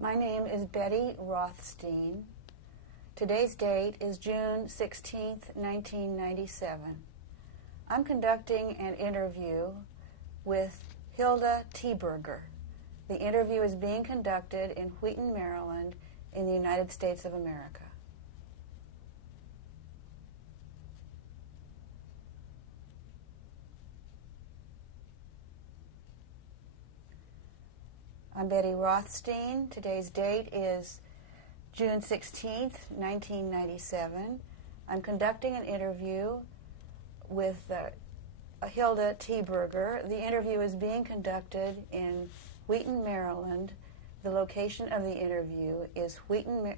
My name is Betty Rothstein. Today's date is June 16th, 1997. I'm conducting an interview with Hilda Thieberger. The interview is being conducted in Wheaton, Maryland, in the United States of America. I'm Betty Rothstein. Today's date is June 16th, 1997. I'm conducting an interview with Hilda Thieberger. The interview is being conducted in Wheaton, Maryland. The location of the interview is Maryland.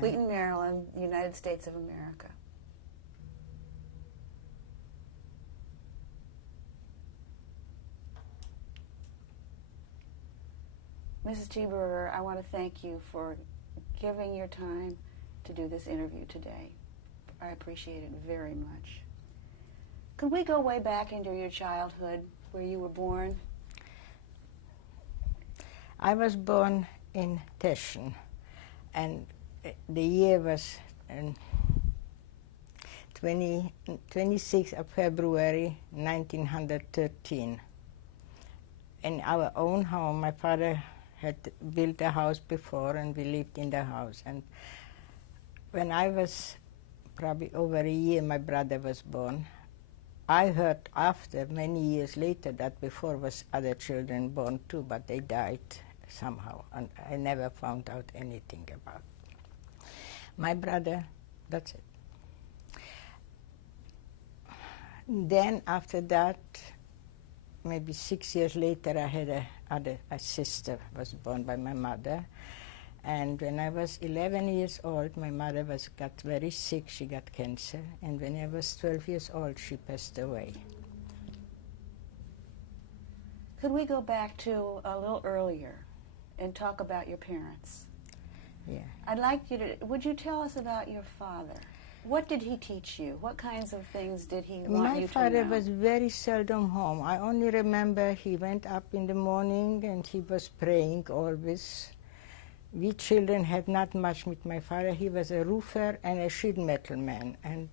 Wheaton, Maryland, United States of America. Mrs. Thieberger, I want to thank you for giving your time to do this interview today. I appreciate it very much. Could we go way back into your childhood, where you were born? I was born in Teschen, and the year was 26th of February 1913. In our own home, my father had built a house before, and we lived in the house. And when I was probably over a year, my brother was born. I heard after, many years later, that before was other children born too, but they died somehow, and I never found out anything about my brother. That's it. Then after that, maybe 6 years later, I had a sister was born by my mother. And when I was 11 years old, my mother got very sick. She got cancer. And when I was 12 years old, she passed away. Could we go back to a little earlier and talk about your parents? Yeah. I'd like you to, would you tell us about your father? What did he teach you? What kinds of things did he want you to know? My father was very seldom home. I only remember he went up in the morning and he was praying always. We children had not much with my father. He was a roofer and a sheet metal man. And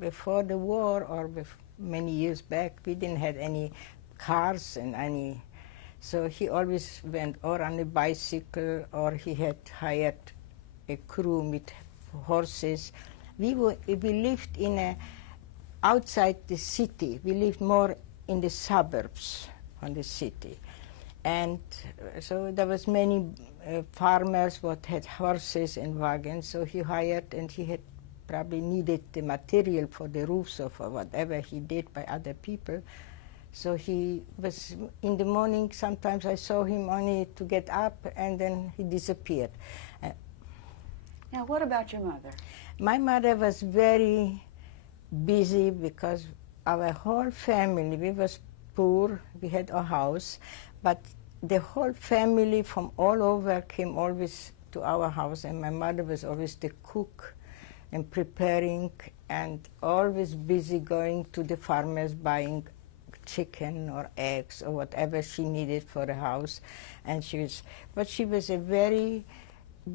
before the war, or many years back, we didn't have any cars and any. So he always went or on a bicycle, or he had hired a crew with horses. We lived outside the city. We lived more in the suburbs on the city. And so there was many farmers what had horses and wagons, so he hired, and he had probably needed the material for the roofs or for whatever he did by other people. So he was, in the morning, sometimes I saw him only to get up, and then he disappeared. Now, what about your mother? My mother was very busy because our whole family, we was poor, we had a house, but the whole family from all over came always to our house, and my mother was always the cook and preparing, and always busy going to the farmers buying chicken or eggs or whatever she needed for the house. And but she was a very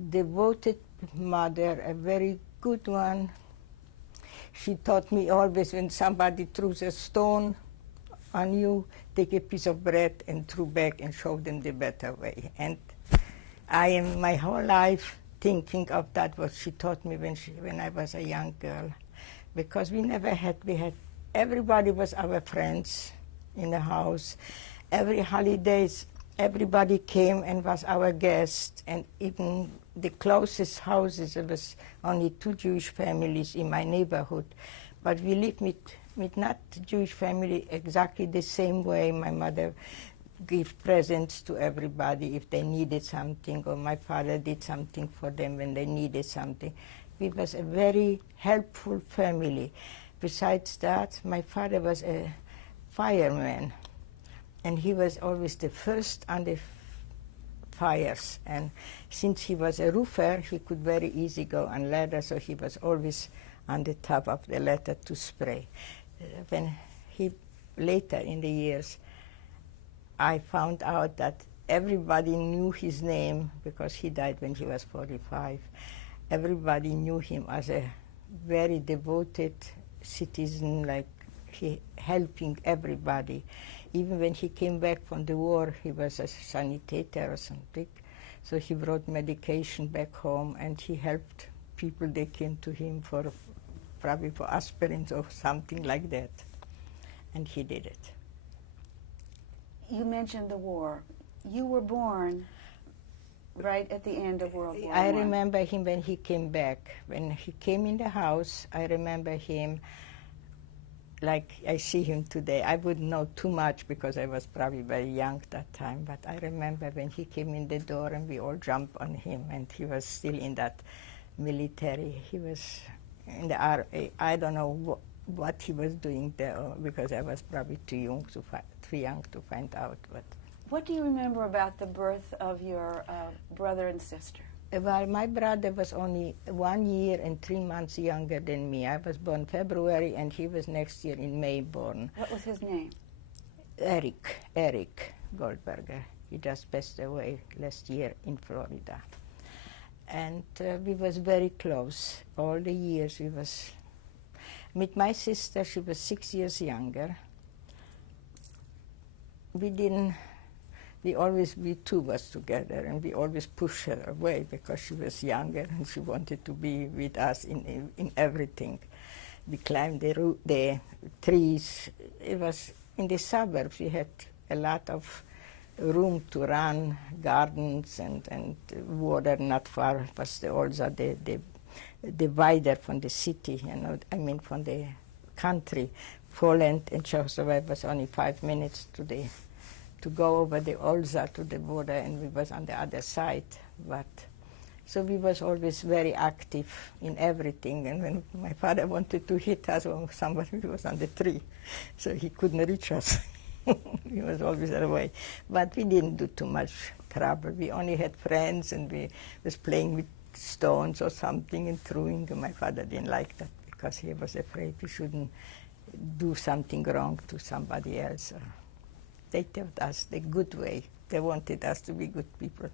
devoted mother, a very good one. She taught me always, when somebody throws a stone on you, take a piece of bread and throw back and show them the better way. And I am my whole life thinking of that, what she taught me when I was a young girl. Because we had everybody was our friends in the house. Every holidays, everybody came and was our guest, and even the closest houses, there was only 2 Jewish families in my neighborhood. But we lived with not Jewish family exactly the same way. My mother gave presents to everybody if they needed something, or my father did something for them when they needed something. We was a very helpful family. Besides that, my father was a fireman, and he was always the first on the fires. And since he was a roofer, he could very easily go on ladder, so he was always on the top of the ladder to spray. When he later in the years, I found out that everybody knew his name because he died when he was 45. Everybody knew him as a very devoted citizen, like he helping everybody. Even when he came back from the war, he was a sanitator or something. So he brought medication back home, and he helped people. They came to him for probably for aspirins or something like that, and he did it. You mentioned the war. You were born right at the end of World War I I. remember him when he came back. When he came in the house, I remember him like I see him today. I wouldn't know too much because I was probably very young that time, but I remember when he came in the door and we all jumped on him, and he was still in that military. He was in the army. I don't know what he was doing there because I was probably too young to find out. But what do you remember about the birth of your brother and sister? well, my brother was only 1 year and 3 months younger than me. I was born February, and he was next year in May born. What was his name? Eric Goldberger. He just passed away last year in Florida. And we was very close. All the years we was. With my sister, she was 6 years younger. We two was together, and we always pushed her away because she was younger and she wanted to be with us in everything. We climbed the trees. It was in the suburbs. We had a lot of room to run, gardens and water not far was also the divider from the city, from the country. Poland and Czechoslovakia was only 5 minutes to go over the Olza to the border, and we was on the other side. But so we was always very active in everything. And when my father wanted to hit us, or somebody was on the tree, so he couldn't reach us. He was always away. But we didn't do too much trouble. We only had friends, and we was playing with stones or something and throwing. And my father didn't like that because he was afraid we shouldn't do something wrong to somebody else. They taught us the good way. They wanted us to be good people.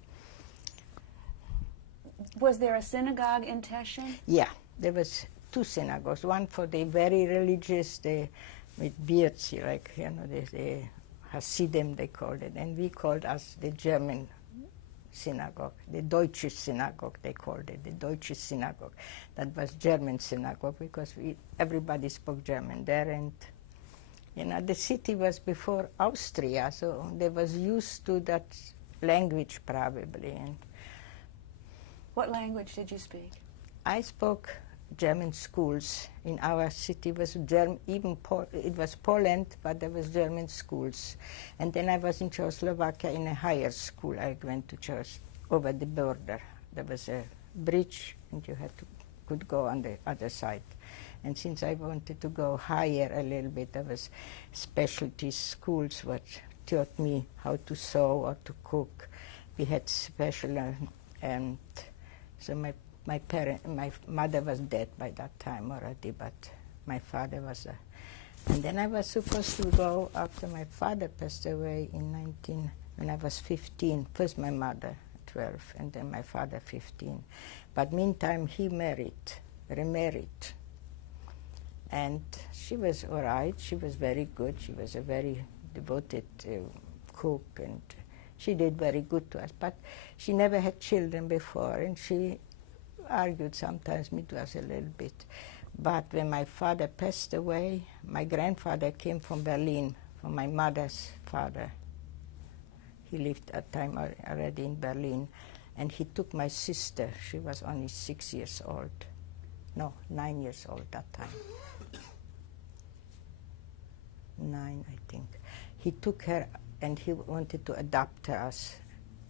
Was there a synagogue in Teschen? Yeah, there was 2 synagogues. One for the very religious, with beards, like the Hasidim they called it, and we called us the German synagogue, the Deutsche Synagogue they called it, the Deutsche Synagogue. That was German synagogue because everybody spoke German there, and the city was before Austria, so they was used to that language probably. And what language did you speak? I spoke German schools. In our city was it was Poland, but there was German schools. And then I was in Czechoslovakia in a higher school. I went to church over the border. There was a bridge, and you could go on the other side. And since I wanted to go higher a little bit, there was specialty schools which taught me how to sew or to cook. We had special, and so my mother was dead by that time already, but my father was. And then I was supposed to go after my father passed away when I was 15. First my mother, 12, and then my father, 15. But meantime, he remarried. And she was all right. She was very good. She was a very devoted cook, and she did very good to us. But she never had children before, and she argued sometimes with us a little bit. But when my father passed away, my grandfather came from Berlin, from my mother's father. He lived at time already in Berlin, and he took my sister. She was only 6 years old. No, 9 years old that time. 9, I think. He took her, and he wanted to adopt us.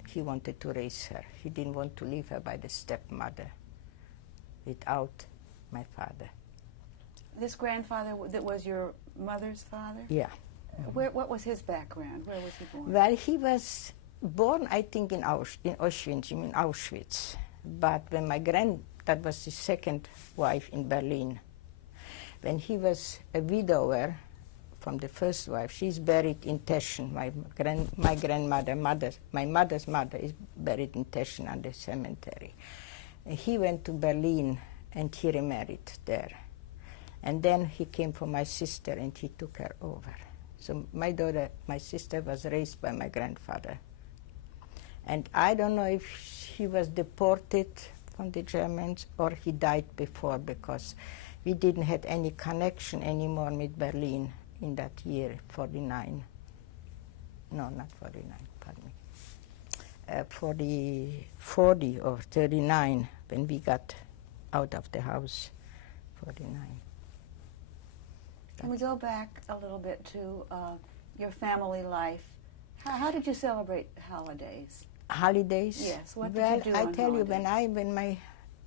He wanted to raise her. He didn't want to leave her by the stepmother without my father. This grandfather that was your mother's father? Yeah. What was his background? Where was he born? Well, he was born, I think, in Auschwitz. But when that was his second wife in Berlin. When he was a widower from the first wife. She's buried in Teschen. My mother's mother is buried in Teschen on the cemetery. He went to Berlin and he remarried there. And then he came for my sister and he took her over. So my sister was raised by my grandfather. And I don't know if he was deported from the Germans or he died before, because we didn't have any connection anymore with Berlin in that year, 49. No, not 49, pardon me. 40 or 39 when we got out of the house, 49. Can we go back a little bit to your family life? How did you celebrate holidays? Holidays? Yes. What well, did you do I on tell you, holidays?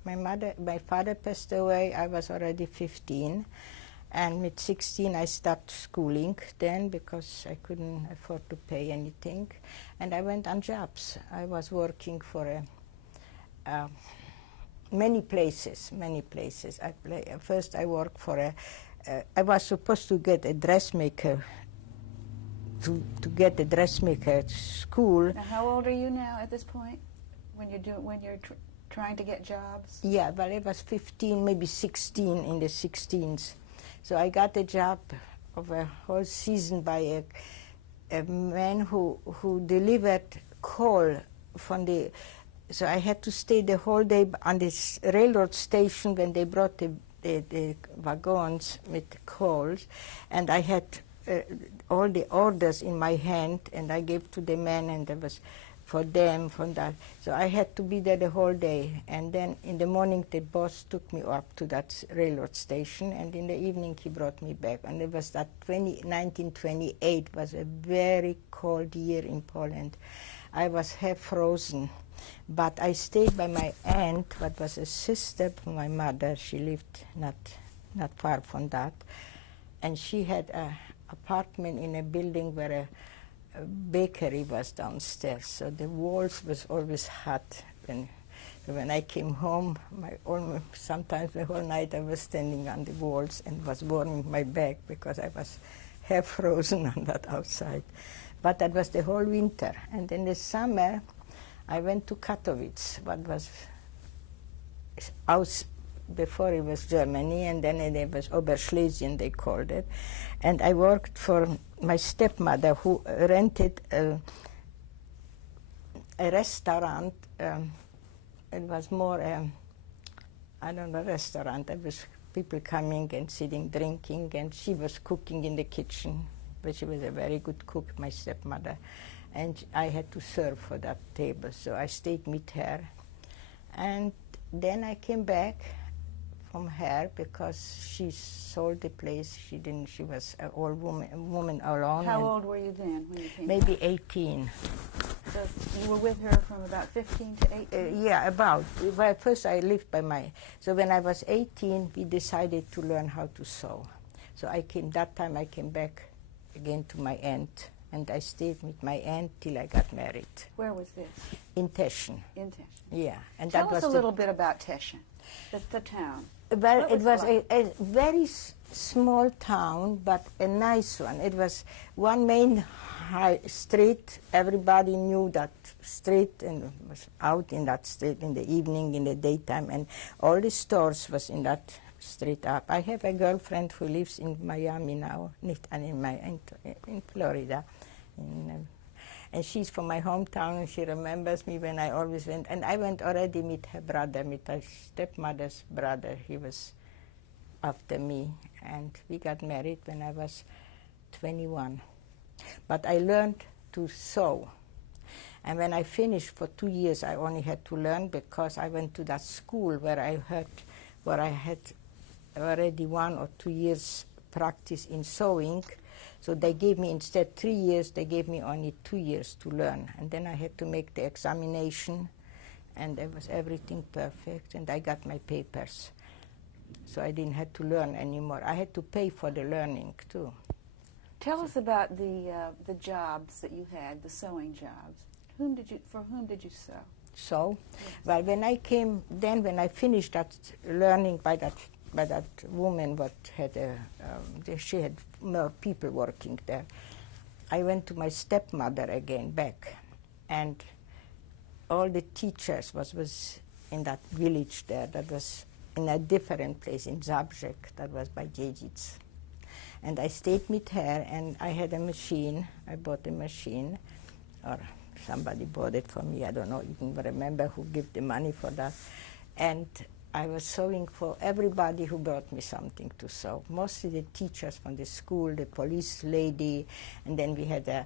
when my father passed away, I was already 15, and with 16 I stopped schooling then because I couldn't afford to pay anything, and I went on jobs. I was working for many places. First I worked for I was supposed to get a dressmaker. To get a dressmaker at school. Now, how old are you now at this point when you're trying to get jobs? Yeah, well, it was 15, maybe 16 in the 16s. So I got a job of a whole season by a man who delivered coal from the. So I had to stay the whole day on this railroad station when they brought the wagons with coals, and I had all the orders in my hand, and I gave to the man, and there was for them, from that. So I had to be there the whole day, and then in the morning the boss took me up to that railroad station, and in the evening he brought me back. And it was that 1928 was a very cold year in Poland. I was half frozen, but I stayed by my aunt, what was a sister from my mother. She lived not far from that, and she had a apartment in a building where a bakery was downstairs, so the walls was always hot. When I came home, sometimes the whole night I was standing on the walls and was warming my back because I was half frozen on that outside. But that was the whole winter. And in the summer, I went to Katowice, what was before it was Germany, and then it was Oberschlesien, they called it. And I worked for my stepmother, who rented a restaurant. It was more, restaurant. There was people coming and sitting, drinking, and she was cooking in the kitchen, but she was a very good cook, my stepmother. And I had to serve for that table, so I stayed with her. And then I came back from her because she sold the place. She was an old woman alone. How old were you then when you came maybe back? 18. So you were with her from about 15 to 18? Yeah, about. Well, first I lived by so when I was 18, we decided to learn how to sew. So that time I came back again to my aunt, and I stayed with my aunt till I got married. Where was this? In Teschen. In Teschen. Yeah. And Tell that us was a little bit about Teschen, the town. Well, it was like? a very small town, but a nice one. It was one main high street. Everybody knew that street and was out in that street in the evening, in the daytime, and all the stores was in that street up. I have a girlfriend who lives in Miami now, in Florida, and she's from my hometown, and she remembers me when I always went. And I went already with her brother, with her stepmother's brother. He was after me, and we got married when I was 21. But I learned to sew. And when I finished for 2 years, I only had to learn because I went to that school where I had already 1 or 2 years practice in sewing. So they gave me, instead 3 years, they gave me only 2 years to learn. And then I had to make the examination, and there was everything perfect, and I got my papers. So I didn't have to learn anymore. I had to pay for the learning, too. Tell us about the jobs that you had, the sewing jobs. For whom did you sew? So, Yes. well, when I finished that learning by that by that woman what had she had more people working there. I went to my stepmother again back, and all the teachers was in that village there. That was in a different place in Zabrzeg. That was by Jezic. And I stayed with her, and I had a machine. I bought a machine, or somebody bought it for me. I don't know, even remember who gave the money for that. And I was sewing for everybody who brought me something to sew. Mostly the teachers from the school, the police lady, and then we had a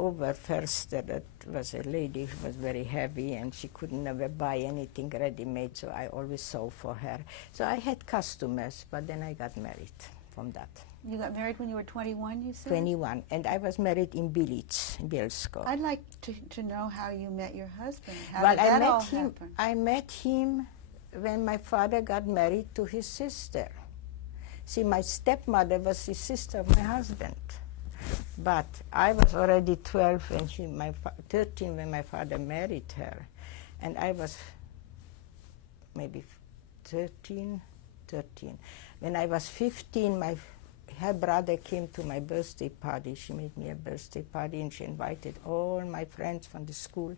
overfirster that was a lady who was very heavy, and she could never buy anything ready-made, so I always sew for her. So I had customers, but then I got married from that. You got married when you were 21, you said? 21, and I was married in Bilic, Bielsko. I'd like to know how you met your husband. How Well, did that all him. happen? I met him when my father got married to his sister. See, my stepmother was the sister of my husband. But I was already 12 when 13 when my father married her. And I was maybe 13. When I was 15, her brother came to my birthday party. She made me a birthday party, and she invited all my friends from the school.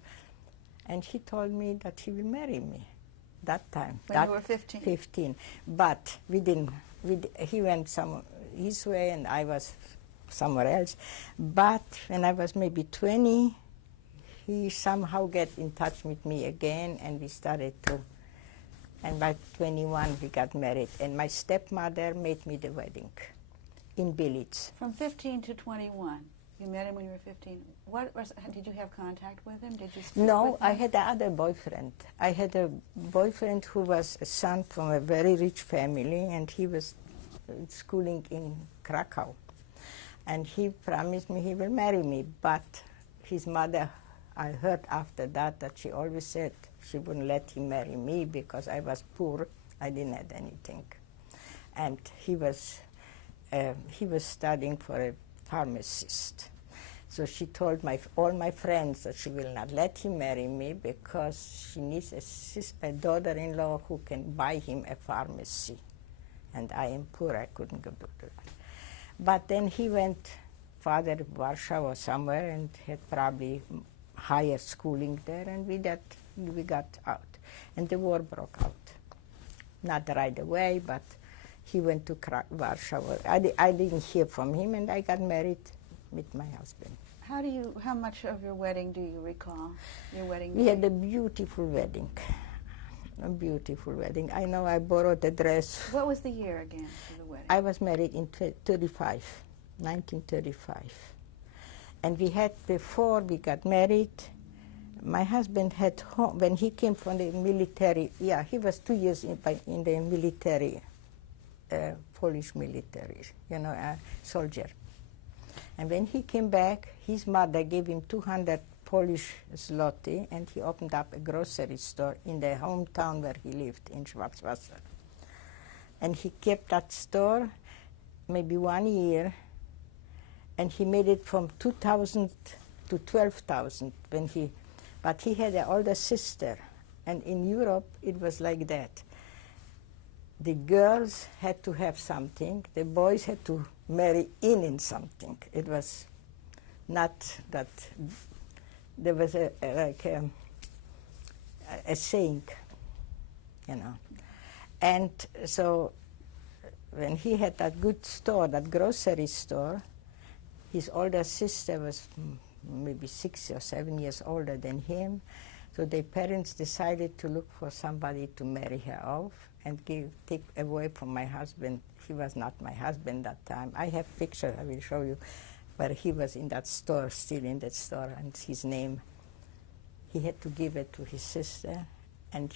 And he told me that he will marry me that time. When you were 15? 15. But we didn't. He went his way, and I was somewhere else. But when I was maybe 20, he somehow got in touch with me again, and we started to. And by 21, we got married. And my stepmother made me the wedding in Bilic. From 15 to 21. You met him when you were 15. Did you have contact with him? Did you speak No, with him? I had another boyfriend. I had a boyfriend who was a son from a very rich family, and he was schooling in Krakow. And he promised me he will marry me, but his mother, I heard after that she always said she wouldn't let him marry me because I was poor. I didn't have anything. And he was studying for a pharmacist. So she told all my friends that she will not let him marry me because she needs a daughter-in-law who can buy him a pharmacy. And I am poor, I couldn't go to that. But then he went farther to Warsaw or somewhere and had probably higher schooling there, and we got out. And the war broke out. Not right away, but he went to Warsaw. I didn't hear from him, and I got married with my husband. How much of your wedding do you recall? Your wedding We day? had a beautiful wedding. A beautiful wedding. I know I borrowed a dress. What was the year again for the wedding? I was married in 1935. And we had, before we got married, my husband had home, when he came from the military, he was 2 years in the military, Polish military, a soldier. And when he came back, his mother gave him 200 Polish zloty, and he opened up a grocery store in the hometown where he lived, in Schwarzwasser. And he kept that store maybe 1 year, and he made it from 2,000 to 12,000 but he had an older sister, and in Europe it was like that. The girls had to have something, the boys had to marry in something. It was not that, there was a saying, And so when he had that good store, that grocery store, his older sister was maybe 6 or 7 years older than him. So their parents decided to look for somebody to marry her off and take away from my husband. He was not my husband that time. I have pictures, I will show you, where he was in that store, still in that store, and his name. He had to give it to his sister, and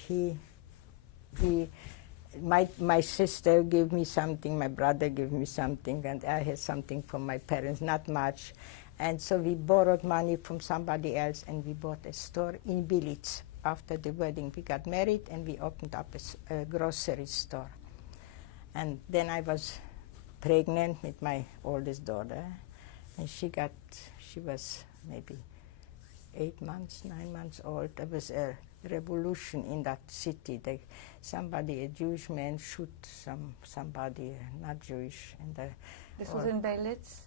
my sister gave me something, my brother gave me something, and I had something from my parents, not much. And so we borrowed money from somebody else, and we bought a store in Bilic. After the wedding, we got married, and we opened up a grocery store. And then I was pregnant with my oldest daughter, and she was maybe 8 months, 9 months old. There was a revolution in that city. Somebody, a Jewish man, shoot somebody not Jewish. And this was in Belitz?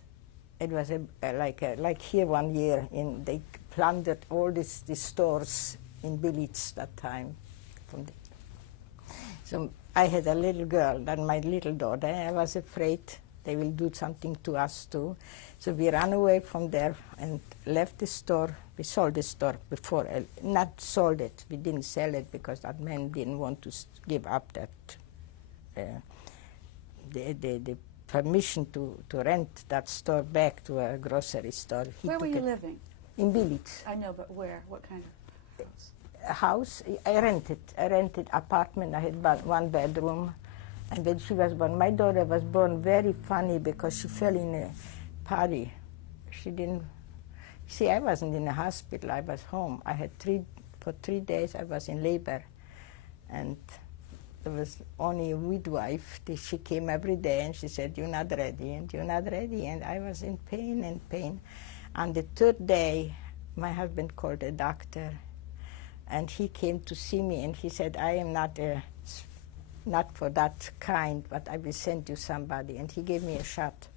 It was like here one year. They plundered all these stores in Belitz that time. So I had a little girl, then my little daughter. I was afraid they will do something to us too. So we ran away from there and left the store. We sold the store before, not sold it. We didn't sell it because that man didn't want to give up that the permission to rent that store back to a grocery store. Where were you living? In Belitz. I know, but where? What kind of House? house? I rented apartment. I had one bedroom. And when she was born, my daughter was born very funny because she fell in a party. She didn't, see, I wasn't in a hospital, I was home. I had for 3 days I was in labor. And there was only a midwife. She came every day and she said, "You're not ready, and you're not ready." And I was in pain and pain. On the 3rd day, my husband called a doctor. And he came to see me and he said, "I am not for that kind, but I will send you somebody." And he gave me a shot.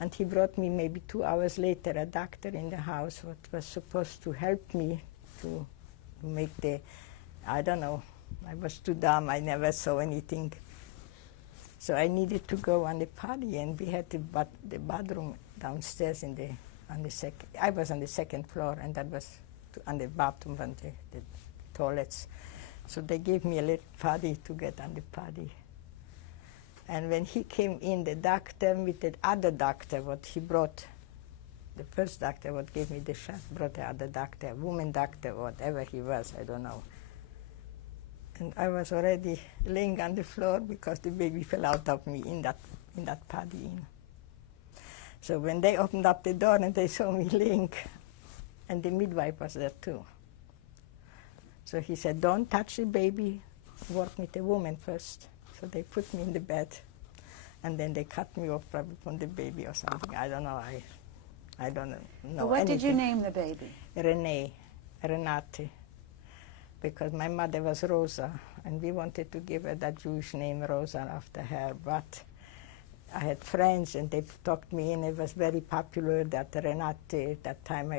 And he brought me maybe 2 hours later a doctor in the house what was supposed to help me to make I don't know, I was too dumb, I never saw anything. So I needed to go on the party, and we had the bathroom downstairs on the second. I was on the 2nd floor, and that was on the bathroom and the toilets. So they gave me a little party to get on the party. And when he came in, the doctor with the other doctor, what he brought, the first doctor what gave me the shot, brought the other doctor, a woman doctor, whatever he was, I don't know. And I was already laying on the floor because the baby fell out of me in that party. So when they opened up the door and they saw me laying, and the midwife was there too. So he said, "Don't touch the baby, work with the woman first." So they put me in the bed, and then they cut me off probably from the baby or something. I don't know. I don't know. So what did you name the baby? Renate, because my mother was Rosa, and we wanted to give her that Jewish name, Rosa, after her. But I had friends, and they talked me in. It was very popular that Renate, that time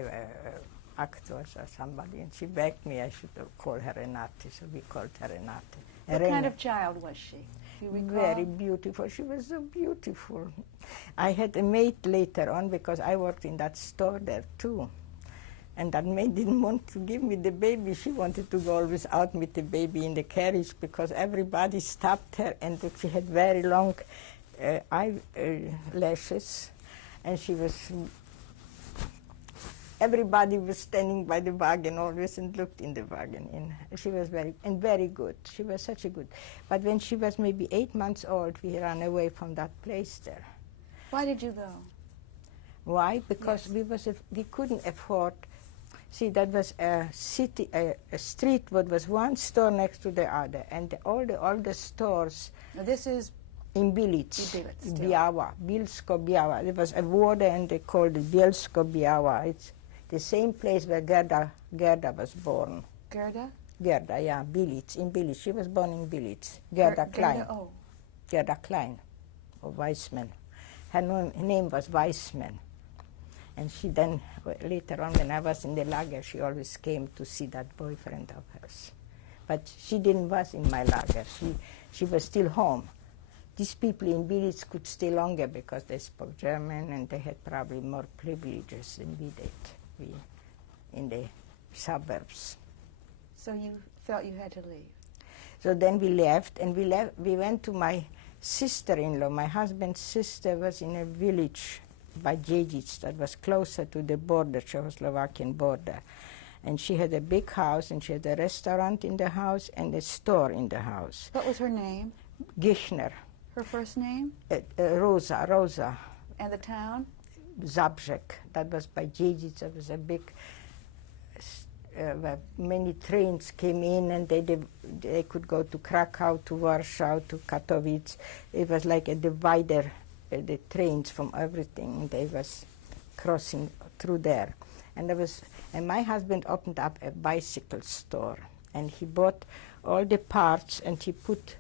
actress or somebody, and she begged me I should call her Renate, so we called her Renate. What kind of child was she? Do you recall? Very beautiful. She was so beautiful. I had a maid later on because I worked in that store there too. And that maid didn't want to give me the baby. She wanted to go always out with the baby in the carriage because everybody stopped her, and she had very long eyelashes, and she was. Everybody was standing by the wagon always and looked in the wagon. And she was very good. She was such a good. But when she was maybe 8 months old, we ran away from that place there. Why did you go? Why? Because we couldn't afford. See, that was a city, a street. What was one store next to the other, and all the stores. Now this is in Belitz, Biała, Bielsko-Biała. There was a water, and they called it Bielsko-Biała. It's the same place where Gerda was born. Gerda? Gerda, yeah, Belitz, in Belitz. She was born in Belitz. Gerda Klein. Gerda, oh. Gerda Klein, or Weissman. Her name was Weissman. And she then, later on when I was in the lager, she always came to see that boyfriend of hers. But she didn't was in my lager. She was still home. These people in Belitz could stay longer because they spoke German and they had probably more privileges than we did in the suburbs. So you felt you had to leave? So then we left, and we went to my sister-in-law. My husband's sister was in a village by Ježić that was closer to the border, Czechoslovakian border. And she had a big house, and she had a restaurant in the house and a store in the house. What was her name? Gichner. Her first name? Rosa. And the town? Zabrzeg. That was by Ježić. It was a big, where many trains came in, and they could go to Krakow, to Warsaw, to Katowice. It was like a divider, the trains from everything. They was crossing through there. And my husband opened up a bicycle store, and he bought all the parts, and he put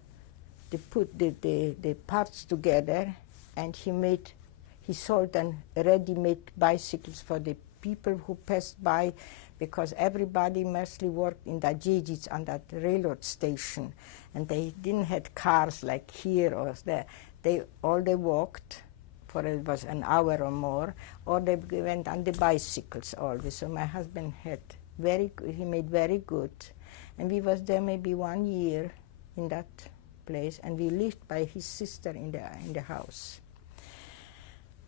the parts together, and he sold then ready-made bicycles for the people who passed by, because everybody mostly worked in the Jijits on that railroad station, and they didn't have cars like here or there. They walked, for it was an hour or more, or they went on the bicycles always. So my husband he made very good, and we was there maybe 1 year in that place, and we lived by his sister in the house.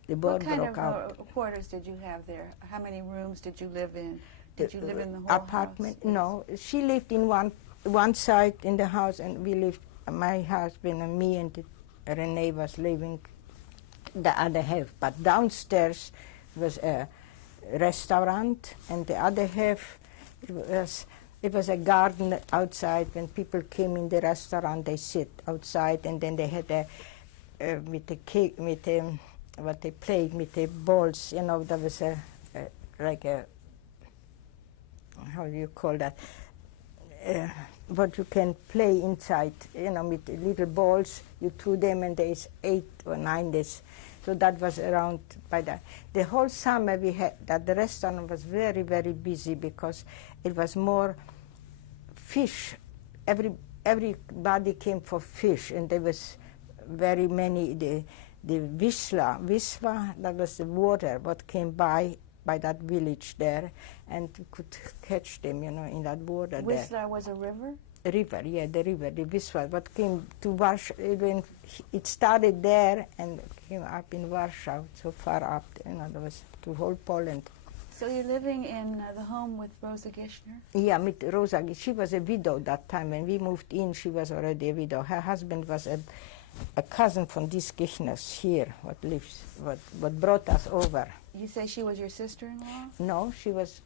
The war What kind broke out. of quarters did you have there? How many rooms did you live in? Did you live in the whole apartment? house? No, she lived in one side in the house, and we lived. My husband and me and Renee was living the other half. But downstairs was a restaurant, and the other half it was a garden outside. When people came in the restaurant, they sit outside, and then they had with the cake, what they played with the balls. You know, there was like a, how do you call that? What you can play inside, you know, with little balls. You threw them, and there's 8 or 9 days. So that was around by that. The whole summer we had that. The restaurant was very, very busy because it was more fish. Everybody came for fish, and there was very many. The Wisła, that was the water what came by that village there, and you could catch them, you know, in that water there. Wisła was a river? The river, yeah, the river, the Wisła, what came to Warsaw. It started there and came up in Warsaw, so far up, you know, there was to whole Poland. So you're living in the home with Rosa Gishner? Yeah, with Rosa. She was a widow that time. When we moved in, she was already a widow. Her husband was a cousin from these Gishners here, what brought us over. You say she was your sister-in-law? No, she was,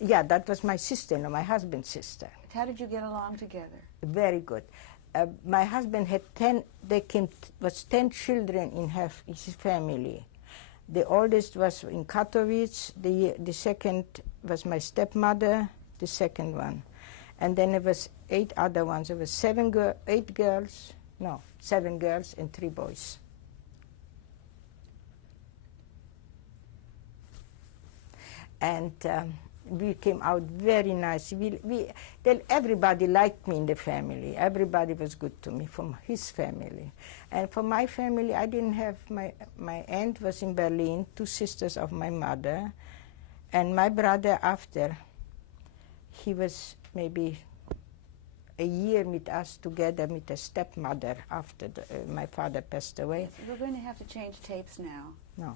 yeah, that was my sister-in-law, my husband's sister. How did you get along together? Very good. My husband had 10 children in his family. The oldest was in Katowice, the second was my stepmother, the second one. And then there was 8 other ones. There was 7 girls and 3 boys. And we came out very nice. Everybody liked me in the family. Everybody was good to me from his family. And for my family, I didn't have, my aunt was in Berlin, 2 sisters of my mother, and my brother after, he was maybe a year with us together with a stepmother after my father passed away. Yes, we're going to have to change tapes now. No.